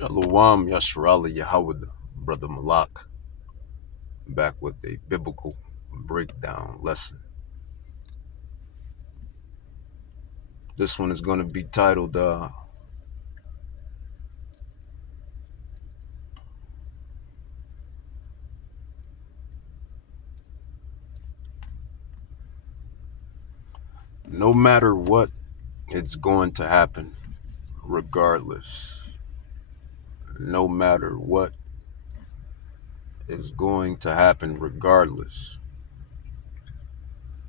Shalom Yashrali Yahweh, Brother Malak, back with a biblical breakdown lesson. This one is going to be titled, No Matter What, It's Going to Happen Regardless. No matter what, it's going to happen regardless.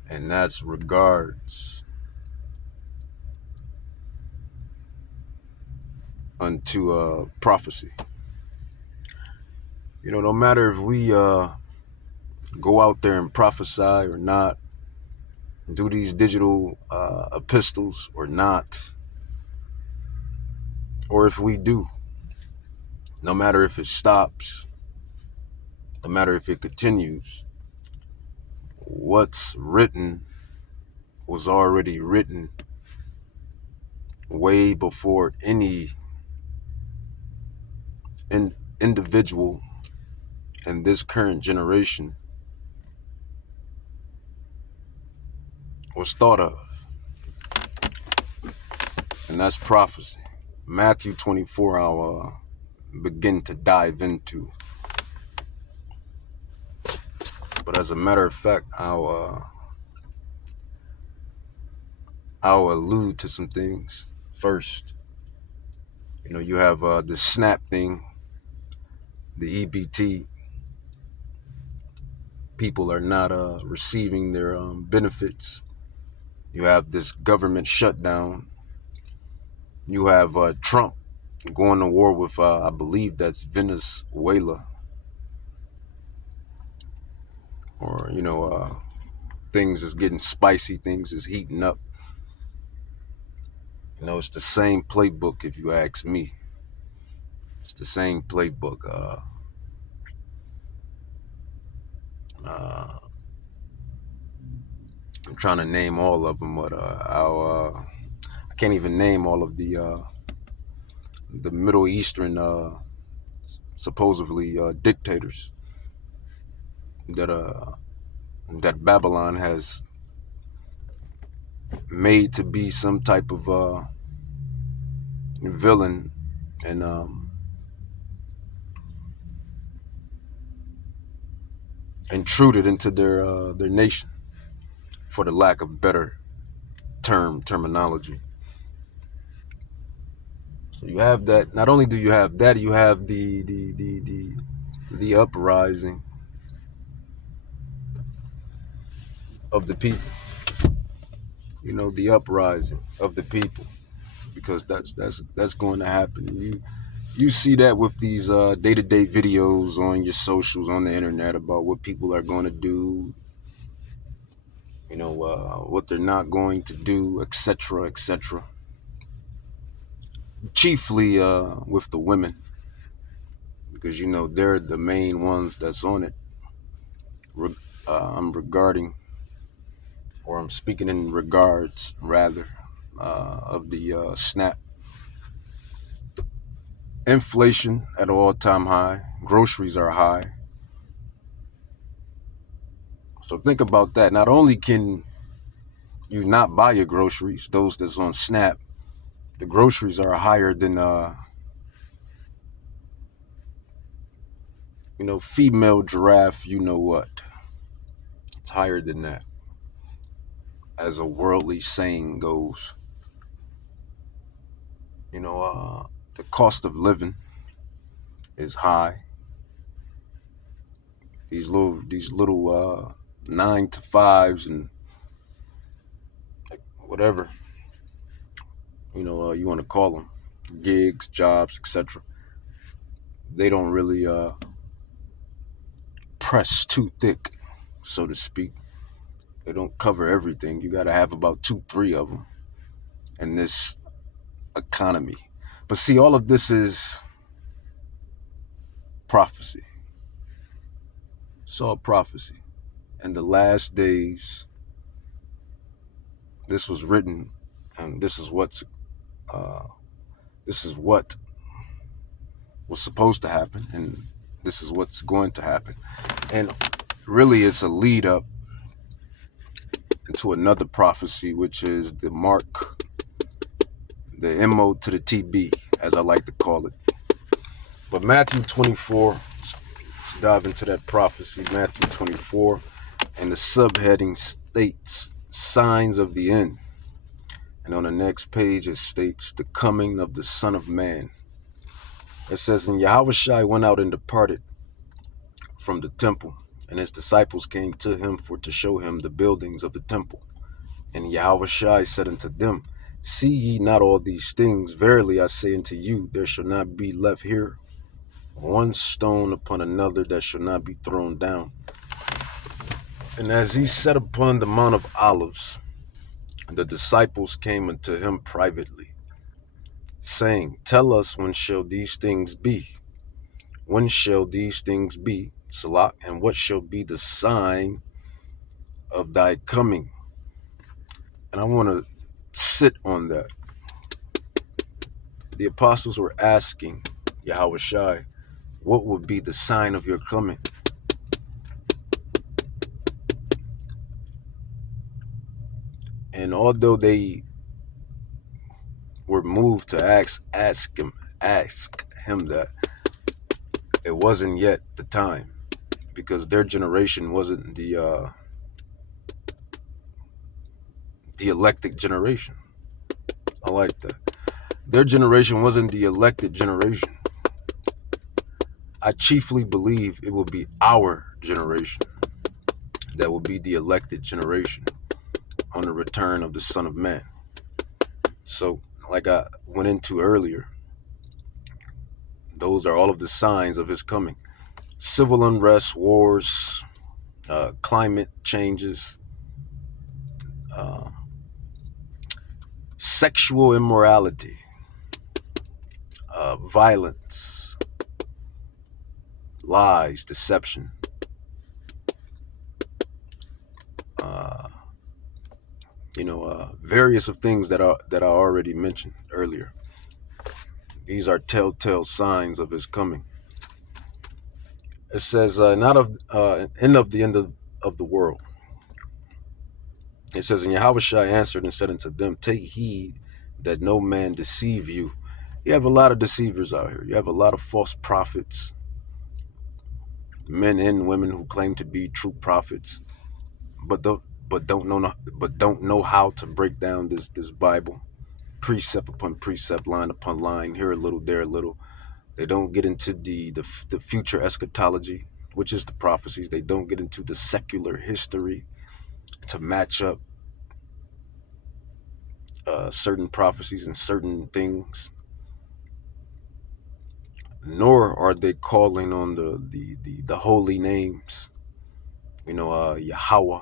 And that's regards unto prophecy. No matter if we go out there and prophesy or not, do these digital epistles or not, or if we do, no matter if it stops, no matter if it continues, what's written was already written way before any individual in this current generation was thought of. And that's prophecy. Matthew 24, I'll begin to dive into. But as a matter of fact, I'll allude to some things first. You have the SNAP thing, the EBT. People are not receiving their benefits. You have this government shutdown. You have Trump going to war with, I believe that's Venezuela. Or, things is getting spicy, things is heating up. It's the same playbook, if you ask me. It's the same playbook. I'm trying to name all of them, but I can't even name all of the Middle Eastern supposedly dictators that Babylon has made to be some type of villain and intruded into their nation, for the lack of better terminology. So you have that. Not only do you have that, you have the uprising of the people. The uprising of the people, because that's going to happen. You see that with these day-to-day videos on your socials, on the internet, about what people are going to do, what they're not going to do, etc., etc. Chiefly with the women, because they're the main ones that's on it. I'm speaking in regards, rather, of the SNAP. Inflation at an all-time high. Groceries are high. So think about that. Not only can you not buy your groceries, those that's on SNAP, the groceries are higher than, female giraffe, what. It's higher than that, as a worldly saying goes. The cost of living is high. These little 9 to 5s and whatever, you want to call them, gigs, jobs, etc. They don't really press too thick, so to speak. They don't cover everything. You got to have about 2-3 of them in this economy. But see, all of this is prophecy. It's all prophecy. In the last days, this was written, and this is what was supposed to happen, and this is what's going to happen. And really, it's a lead up into another prophecy, which is the mark, the MO to the TB, as I like to call it. But Matthew 24, let's dive into that prophecy, Matthew 24, and the subheading states signs of the end. And on the next page, it states the coming of the Son of Man. It says, and Yahushua went out and departed from the temple, and his disciples came to him for to show him the buildings of the temple. And Yahushua said unto them, see ye not all these things? Verily I say unto you, there shall not be left here one stone upon another that shall not be thrown down. And as he sat upon the Mount of Olives, the disciples came unto him privately, saying, tell us, when shall these things be? When shall these things be, Salah, and what shall be the sign of thy coming? And I want to sit on that. The apostles were asking Yahushua, what would be the sign of your coming? And although they were moved to ask him that, it wasn't yet the time, because their generation wasn't the elected generation. I like that. Their generation wasn't the elected generation. I chiefly believe it will be our generation that will be the elected generation on the return of the Son of Man. So, like I went into earlier, those are all of the signs of his coming. Civil unrest, wars, climate changes, sexual immorality, violence, lies, deception, various of things that I already mentioned earlier. These are telltale signs of his coming. It says, not of end of the end of the world. It says, and Yahushua answered and said unto them, take heed that no man deceive you. You have a lot of deceivers out here. You have a lot of false prophets, men and women who claim to be true prophets, but don't know how to break down this Bible, precept upon precept, line upon line, here a little, there a little. They don't get into the future eschatology, which is the prophecies. They don't get into the secular history to match up certain prophecies and certain things. Nor are they calling on the holy names, Yahweh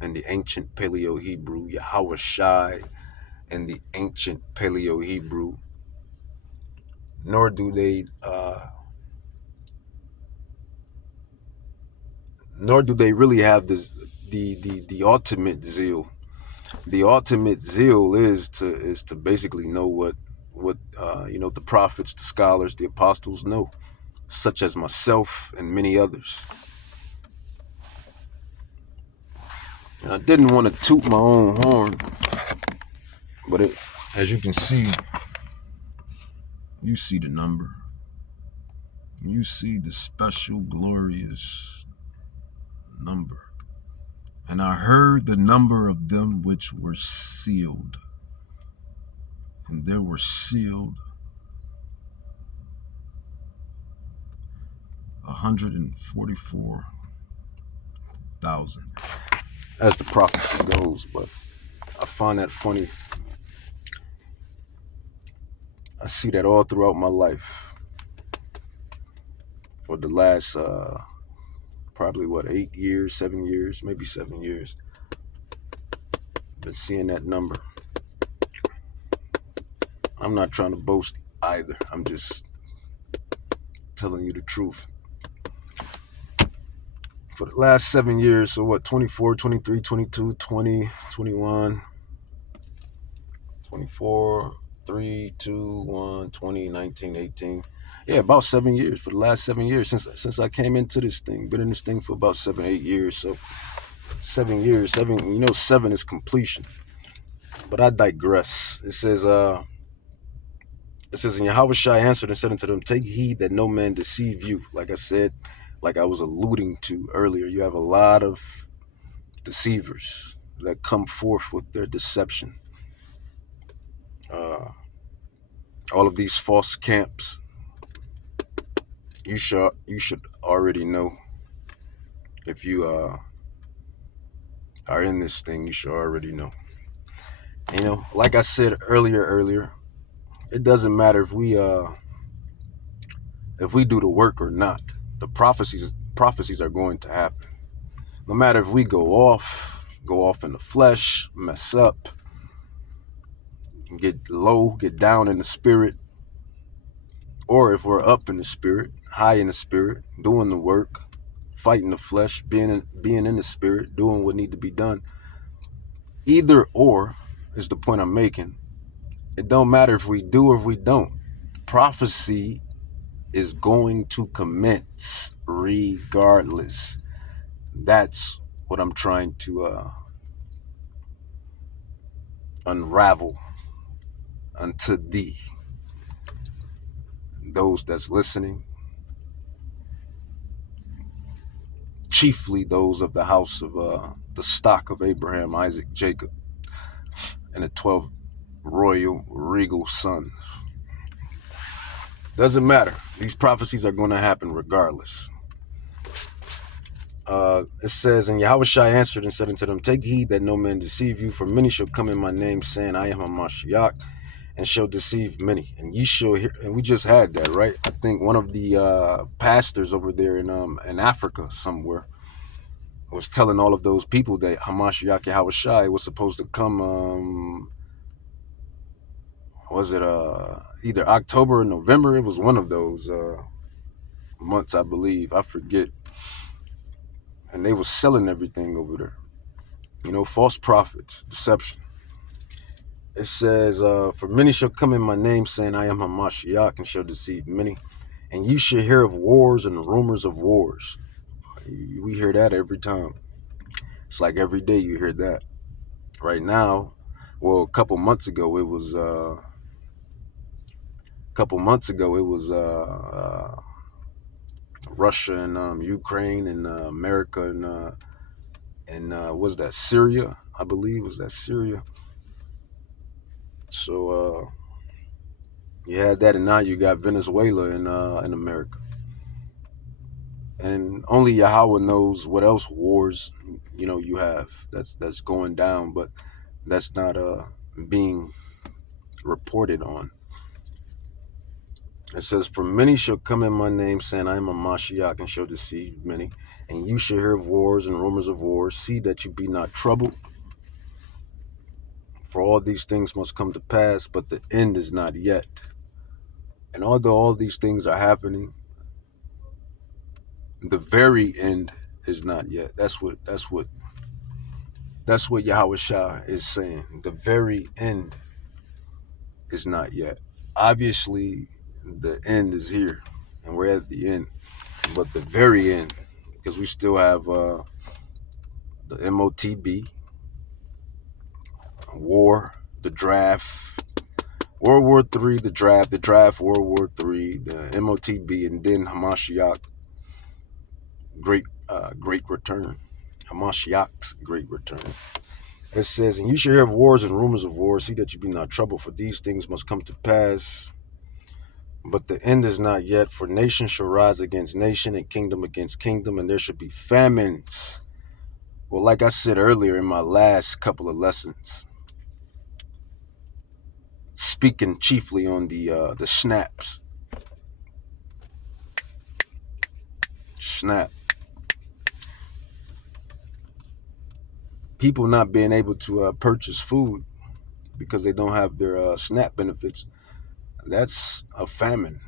and the ancient Paleo-Hebrew, Yahweh Shai and the ancient Paleo-Hebrew. Nor do they really have this the ultimate zeal. The ultimate zeal is to basically know what the prophets, the scholars, the apostles know, such as myself and many others. And I didn't want to toot my own horn, but as you can see, you see the number. You see the special, glorious number. And I heard the number of them which were sealed. And there were sealed 144,000, as the prophecy goes. But I find that funny. I see that all throughout my life. For the last, probably 8 years, 7 years, maybe 7 years. Been seeing that number. I'm not trying to boast either. I'm just telling you the truth. For the last 7 years, so 24, 23, 22, 20, 21, 24, 3, 2, 1, 20, 19, 18. Yeah, about 7 years. For the last 7 years since I came into this thing, been in this thing for about 7, 8 years. So 7 years, seven. You know, seven is completion. But I digress. It says, and Yahweh Shai answered and said unto them, take heed that no man deceive you. Like I said, like I was alluding to earlier, you have a lot of deceivers that come forth with their deception. Uh, all of these false camps, you should already know. If you are in this thing, you should already know. You know, like I said earlier, it doesn't matter if we do the work or not. The prophecies are going to happen. No matter if we go off in the flesh, mess up, get low, get down in the spirit, or if we're up in the spirit, high in the spirit, doing the work, fighting the flesh, being in the spirit, doing what need to be done. Either or is the point I'm making. It don't matter if we do or if we don't. Prophecy is going to commence regardless. That's what I'm trying to unravel unto thee, those that's listening, chiefly those of the house of the stock of Abraham, Isaac, Jacob, and the 12 royal regal sons. Doesn't matter. These prophecies are going to happen regardless. It says, and Yahweh Shai answered and said unto them, take heed that no man deceive you, for many shall come in my name, saying, I am Hamashiach, and shall deceive many. And ye shall hear, and we just had that, right? I think one of the pastors over there in Africa somewhere was telling all of those people that Hamashiach Yahweh Shai was supposed to come, was it either October or November? It was one of those months, I believe. I forget. And they was selling everything over there. You know, false prophets, deception. It says, for many shall come in my name, saying, I am Hamashiach, and shall deceive many. And you shall hear of wars and rumors of wars. We hear that every time. It's like every day you hear that. Right now, well, a couple months ago, it was Russia and Ukraine and America and was that Syria? I believe was that Syria. So you had that, and now you got Venezuela in America. And only Yahweh knows what else wars you have that's going down, but that's not being reported on. It says, for many shall come in my name, saying, I am a Mashiach, and shall deceive many. And you shall hear of wars and rumors of wars. See that you be not troubled. For all these things must come to pass, but the end is not yet. And although all these things are happening, the very end is not yet. That's what Yahweh Shah is saying. The very end is not yet. Obviously, the end is here, and we're at the end. But the very end, because we still have the MOTB, war, the draft, World War III, the draft, World War III, the MOTB, and then Hamashiach, great return. Hamashiach's great return. It says, and you shall hear of wars and rumors of wars. See that you be not troubled, for these things must come to pass. But the end is not yet, for nation shall rise against nation and kingdom against kingdom, and there shall be famines. Well, like I said earlier in my last couple of lessons, speaking chiefly on the snaps, snap, people not being able to purchase food because they don't have their SNAP benefits. That's a famine.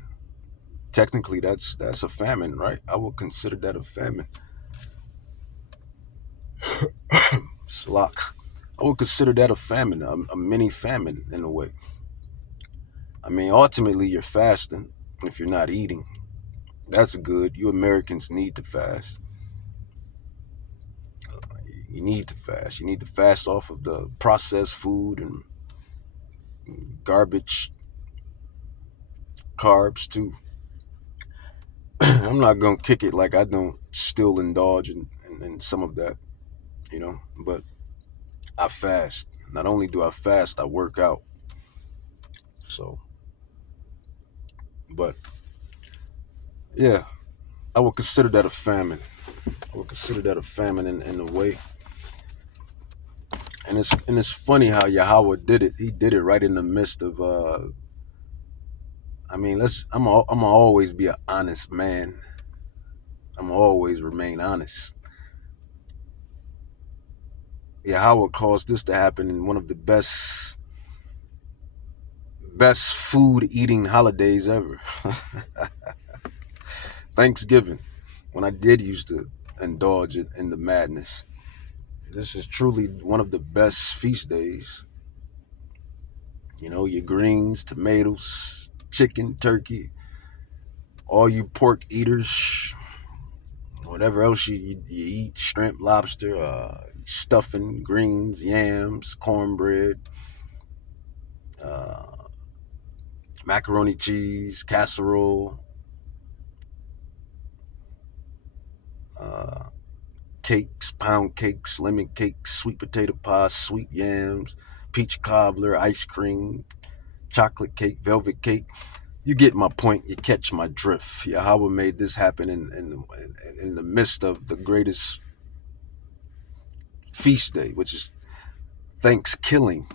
Technically, that's a famine, right? I would consider that a famine. Slok. I would consider that a famine, a mini famine in a way. I mean, ultimately, you're fasting. if you're not eating. That's good. You Americans need to fast. You need to fast. You need to fast off of the processed food and garbage carbs too. I'm not gonna kick it like I don't still indulge in some of that, but I fast. Not only do I fast, I work out. So, but yeah, I would consider that a famine. I would consider that a famine in a way. And it's funny how Yahweh did it. He did it right in the midst of I mean, I'm gonna always be an honest man. I'm gonna always remain honest. Yahweh caused this to happen in one of the best food eating holidays ever. Thanksgiving, when I did used to indulge it in the madness. This is truly one of the best feast days. Your greens, tomatoes, chicken, turkey, all you pork eaters, whatever else you eat, shrimp, lobster, stuffing, greens, yams, cornbread, uh, macaroni cheese, casserole, uh, cakes, pound cakes, lemon cakes, sweet potato pie, sweet yams, peach cobbler, ice cream, chocolate cake, velvet cake. You get my point. You catch my drift. Yahweh made this happen in the midst of the greatest feast day, which is Thanksgiving,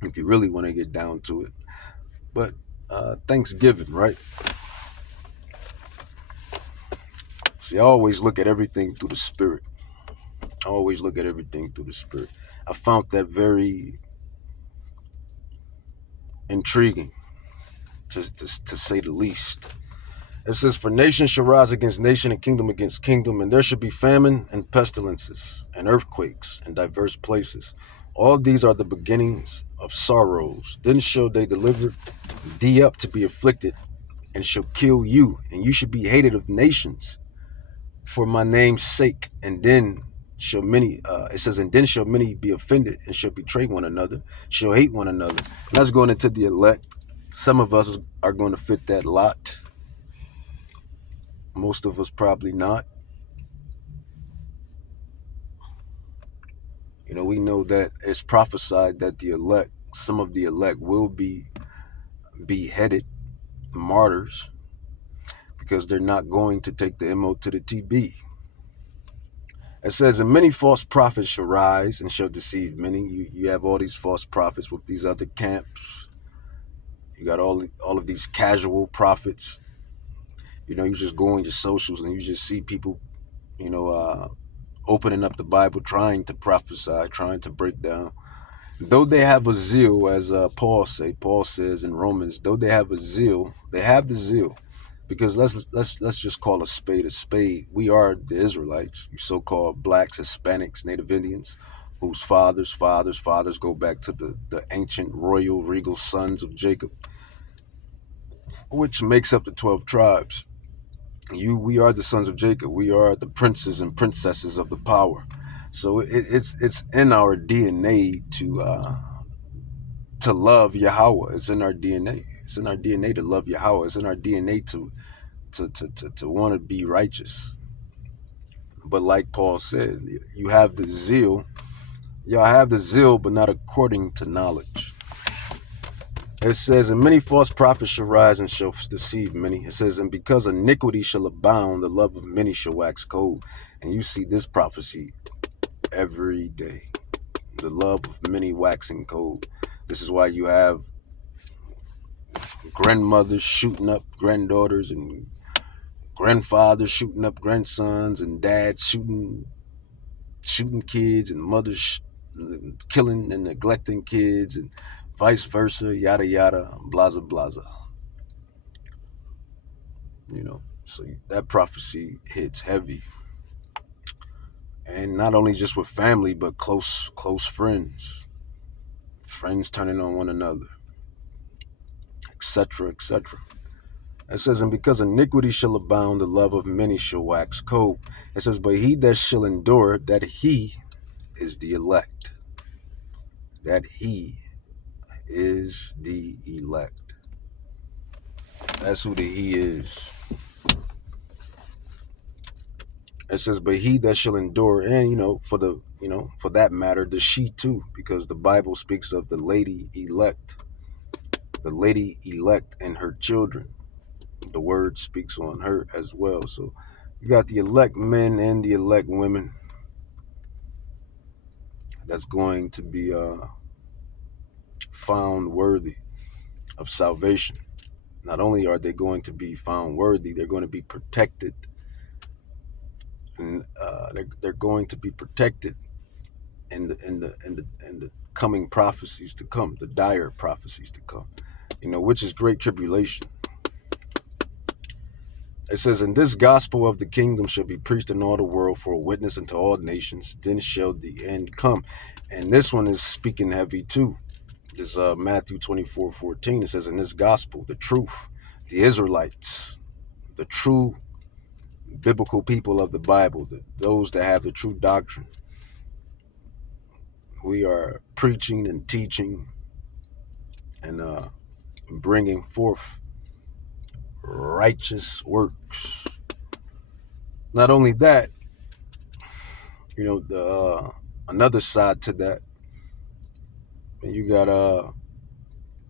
if you really want to get down to it. But Thanksgiving, right? See, I always look at everything through the spirit. I always look at everything through the spirit. I found that very intriguing, to say the least. It says, "For nation shall rise against nation, and kingdom against kingdom, and there shall be famine and pestilences and earthquakes in diverse places. All these are the beginnings of sorrows. Then shall they deliver thee up to be afflicted, and shall kill you, and you shall be hated of nations for my name's sake. And then shall many, it says, and then shall many be offended, and shall betray one another, shall hate one another." And that's going into the elect. Some of us are going to fit that lot. Most of us probably not. We know that it's prophesied that some of the elect will be beheaded, martyrs, because they're not going to take the MO to the TB. It says, "And many false prophets shall rise and shall deceive many." You have all these false prophets with these other camps. You got all of these casual prophets. You just go on your socials and you just see people, you know, uh, opening up the Bible, trying to prophesy, trying to break down. Though they have a zeal, as Paul says in Romans, though they have a zeal, they have the zeal, because let's just call a spade a spade. We are the Israelites, you so-called blacks, Hispanics, Native Indians, whose fathers go back to the ancient royal regal sons of Jacob, which makes up the 12 tribes. We are the sons of Jacob. We are the princes and princesses of the power. So it's in our DNA to love Yahweh. It's in our DNA. It's in our DNA to love Yahweh. It's in our DNA to want to be righteous. But like Paul said, you have the zeal. Y'all have the zeal, but not according to knowledge. It says, "And many false prophets shall rise and shall deceive many." It says, "And because iniquity shall abound, the love of many shall wax cold." And you see this prophecy every day. The love of many waxing cold. This is why you have grandmothers shooting up granddaughters, and grandfathers shooting up grandsons, and dads shooting kids, and mothers killing and neglecting kids, and vice versa, yada yada, blaza blaza. So that prophecy hits heavy, and not only just with family, but close friends turning on one another, etc., etc. It says, and because iniquity shall abound, the love of many shall wax cold. It says, but he that shall endure, that he is the elect. That he is the elect. That's who the he is. It says, but he that shall endure, and for that matter, the she too, because the Bible speaks of the lady elect and her children. The word speaks on her as well. So you got the elect men and the elect women that's going to be found worthy of salvation. Not only are they going to be found worthy, they're going to be protected, and they're going to be protected in the coming prophecies to come, the dire prophecies to come. Which is great tribulation. It says, and this gospel of the kingdom shall be preached in all the world for a witness unto all nations, then shall the end come. And this one is speaking heavy too. This Matthew 24:14. It says, in this gospel, the truth, the Israelites, the true biblical people of the Bible, those that have the true doctrine, we are preaching and teaching and bringing forth righteous works. Not only that, the another side to that, you got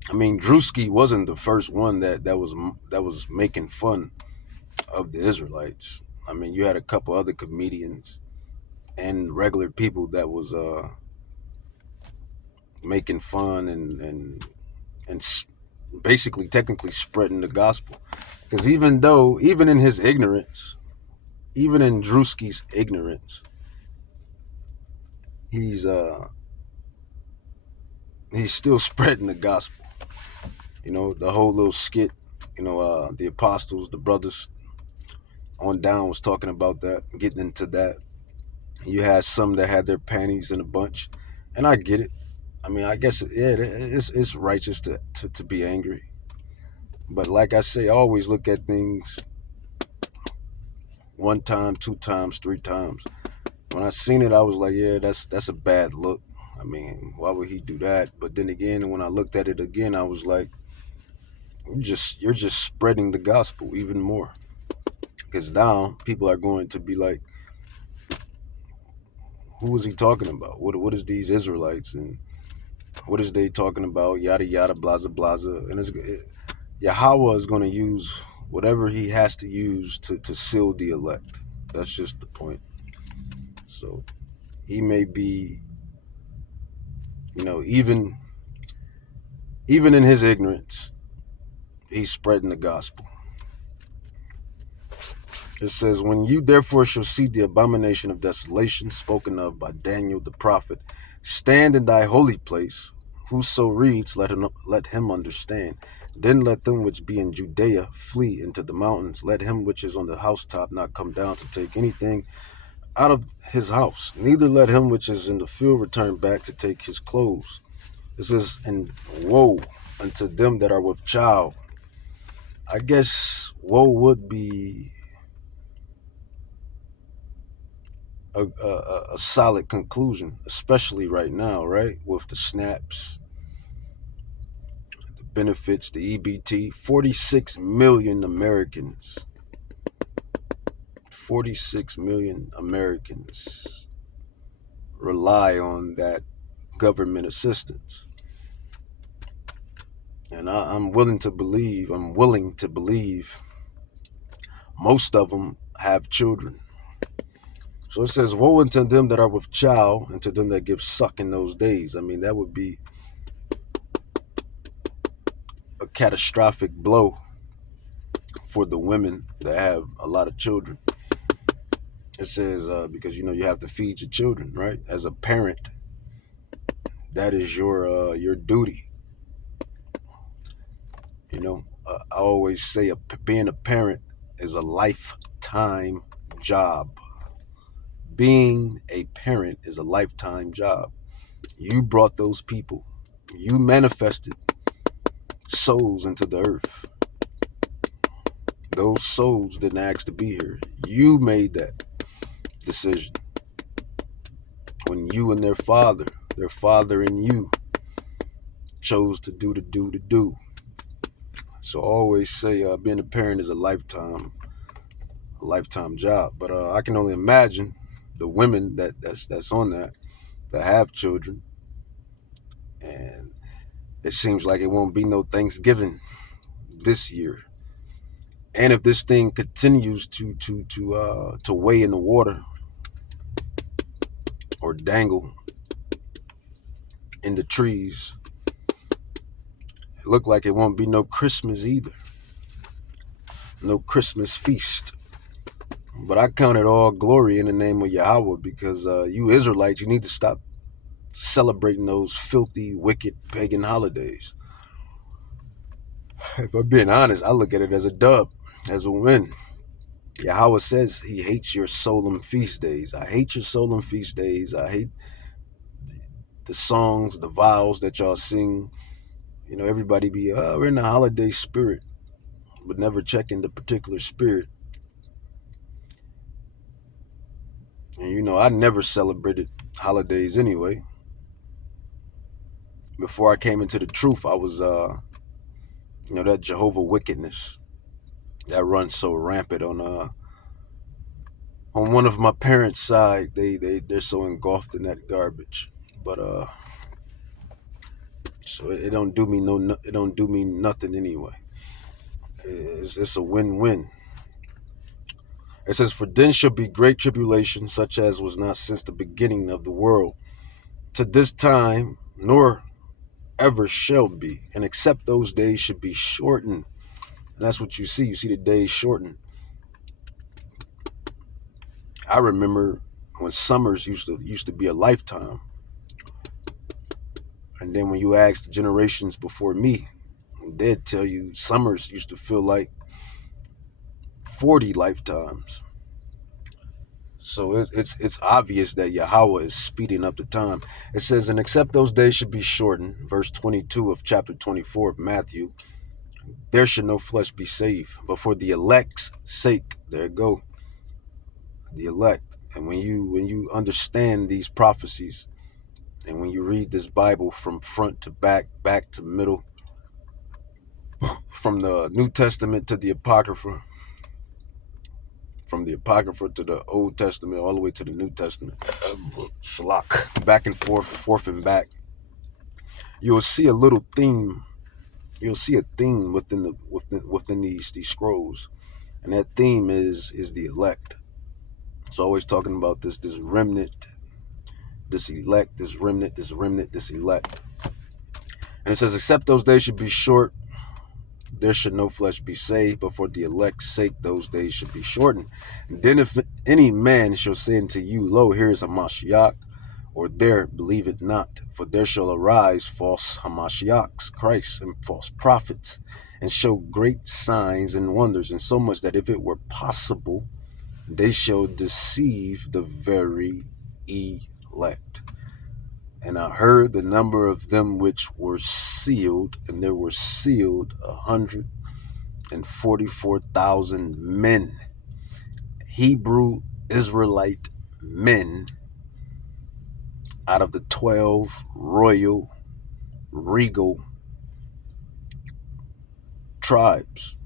Drewski wasn't the first one that was making fun of the Israelites. You had a couple other comedians and regular people that was making fun and basically technically spreading the gospel. Because even in his ignorance, even in Drewski's ignorance, he's still spreading the gospel. The whole little skit, the apostles, the brothers on down was talking about that, getting into that. You had some that had their panties in a bunch, and I get it. I guess it's righteous to be angry, but like I say, I always look at things one time, two times, three times. When I seen it, I was like, yeah, that's a bad look. Why would he do that? But then again, when I looked at it again, I was like, you're just spreading the gospel even more. Because now people are going to be like, who was he talking about? What is these Israelites, and what is they talking about? Yada yada, blaza blaza. And Yahweh is going to use whatever he has to use to seal the elect. That's just the point. So he may be, even in his ignorance, he's spreading the gospel. It says, when you therefore shall see the abomination of desolation spoken of by Daniel the prophet, stand in thy holy place. Whoso reads, let him understand. Then let them which be in Judea flee into the mountains. Let him which is on the housetop not come down to take anything out of his house. Neither let him which is in the field return back to take his clothes. It says, and woe unto them that are with child. I guess woe would be a solid conclusion, especially right now, right? With the snaps, the benefits, the EBT. 46 million Americans. 46 million Americans rely on that government assistance. And I'm willing to believe most of them have children. So it says, woe unto them that are with child, and to them that give suck in those days. That would be a catastrophic blow for the women that have a lot of children. It says, because you have to feed your children, right? As a parent, that is your duty. I always say being a parent is a lifetime job. Being a parent is a lifetime job. You brought those people. You manifested souls into the earth. Those souls didn't ask to be here. You made that decision. When you and their father and you chose to do the do. So I always say being a parent is a lifetime job. But I can only imagine the women that's on that have children, and it seems like it won't be no Thanksgiving this year. And if this thing continues to weigh in the water or dangle in the trees, it look like it won't be no Christmas either, no Christmas feast. But I count it all glory in the name of Yahweh, because you Israelites, you need to stop celebrating those filthy, wicked, pagan holidays. If I'm being honest, I look at it as a dub, as a win. Yahweh says he hates your solemn feast days. I hate your solemn feast days. I hate the songs, the vows that y'all sing. You know, everybody be, we're in the holiday spirit, but never checking the particular spirit. And, you know, I never celebrated holidays anyway. Before I came into the truth, I was, you know, that Jehovah wickedness that runs so rampant on one of my parents' side. They're so engulfed in that garbage. But so it don't do me it don't do me nothing anyway. It's a win-win. It says, for then shall be great tribulation, such as was not since the beginning of the world to this time, nor ever shall be. And except those days should be shortened. And that's what you see. You see the days shortened. I remember when summers used to be a lifetime. And then when you ask the generations before me, they'd tell you summers used to feel like 40 lifetimes. So it's obvious that Yahweh is speeding up the time. It says, and except those days should be shortened, verse 22 of chapter 24 of Matthew, there should no flesh be saved, but for the elect's sake. There it go, the elect. And when you understand these prophecies, and when you read this Bible from front to back, back to middle, from the New Testament to the Apocrypha, from the Apocrypha to the Old Testament, all the way to the New Testament, Shalak, back and forth and back, you'll see a little theme. You'll see a theme within these scrolls, and that theme is the elect. It's always talking about this remnant, this elect, this remnant, this remnant, this elect. And it says, except those days should be short, there should no flesh be saved, but for the elect's sake those days should be shortened. And then if any man shall say unto you, lo, here is a Mashiach, or there, believe it not, for there shall arise false Hamashiachs, Christ, and false prophets, and show great signs and wonders, and so much that if it were possible, they shall deceive the very elect. And I heard the number of them which were sealed, and there were sealed 144,000 men, Hebrew Israelite men, out of the 12 royal, regal tribes.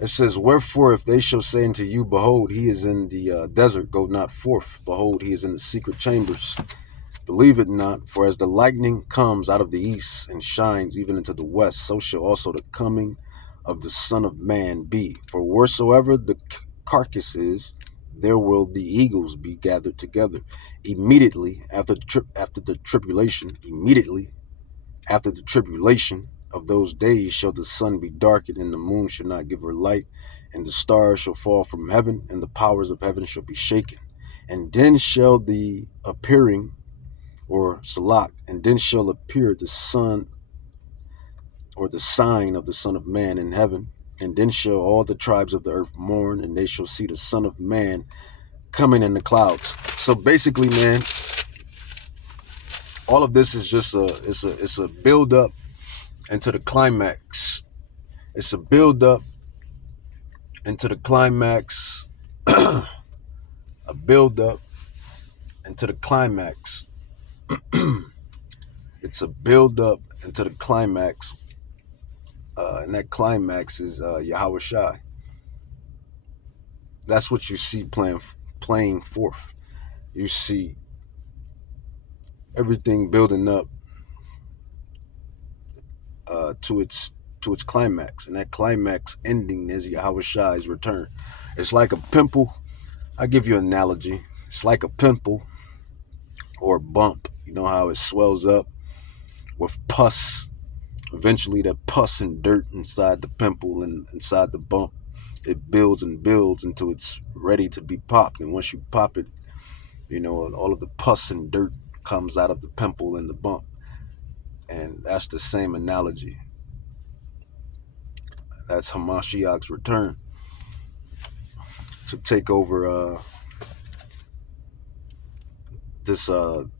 It says, wherefore, if they shall say unto you, behold, he is in the desert, go not forth. Behold, he is in the secret chambers. Believe it not, for as the lightning comes out of the east and shines even into the west, so shall also the coming of the Son of Man be. For wheresoever the carcass is, there will the eagles be gathered together. Immediately after the tribulation, of those days shall the sun be darkened, and the moon shall not give her light, and the stars shall fall from heaven, and the powers of heaven shall be shaken. And then shall the appearing, or Salak, and then shall appear the sun, or the sign of the Son of Man in heaven, and then shall all the tribes of the earth mourn, and they shall see the Son of Man coming in the clouds. So basically, man, all of this is just it's a build up into the climax. It's a build up into the climax. A build up into the climax. It's a build up into the climax, and that climax is Yahweh Shai. That's what you see playing forth. You see everything building up to its climax, and that climax ending is Yahweh Shai's return. It's like a pimple. I give you an analogy. It's like a pimple or a bump. You know how it swells up with pus. Eventually, that pus and dirt inside the pimple and inside the bump, it builds and builds until it's ready to be popped. And once you pop it, all of the pus and dirt comes out of the pimple and the bump. And that's the same analogy. That's Hamashiach's return to take over this, to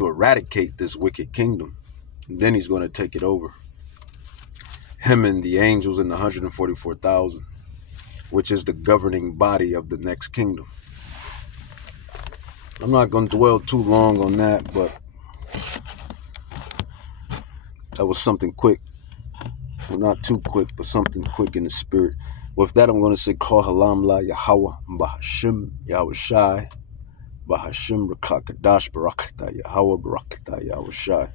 eradicate this wicked kingdom. And then he's going to take it over. Him and the angels and the 144,000, which is the governing body of the next kingdom. I'm not going to dwell too long on that, but that was something quick. Well, not too quick, but something quick in the spirit. With that, I'm going to say, Kol Halam La Yahweh Bahashim Yahweh Shai Bahashim Rakakadash Barakata Yahweh Barakata Yahweh Shai.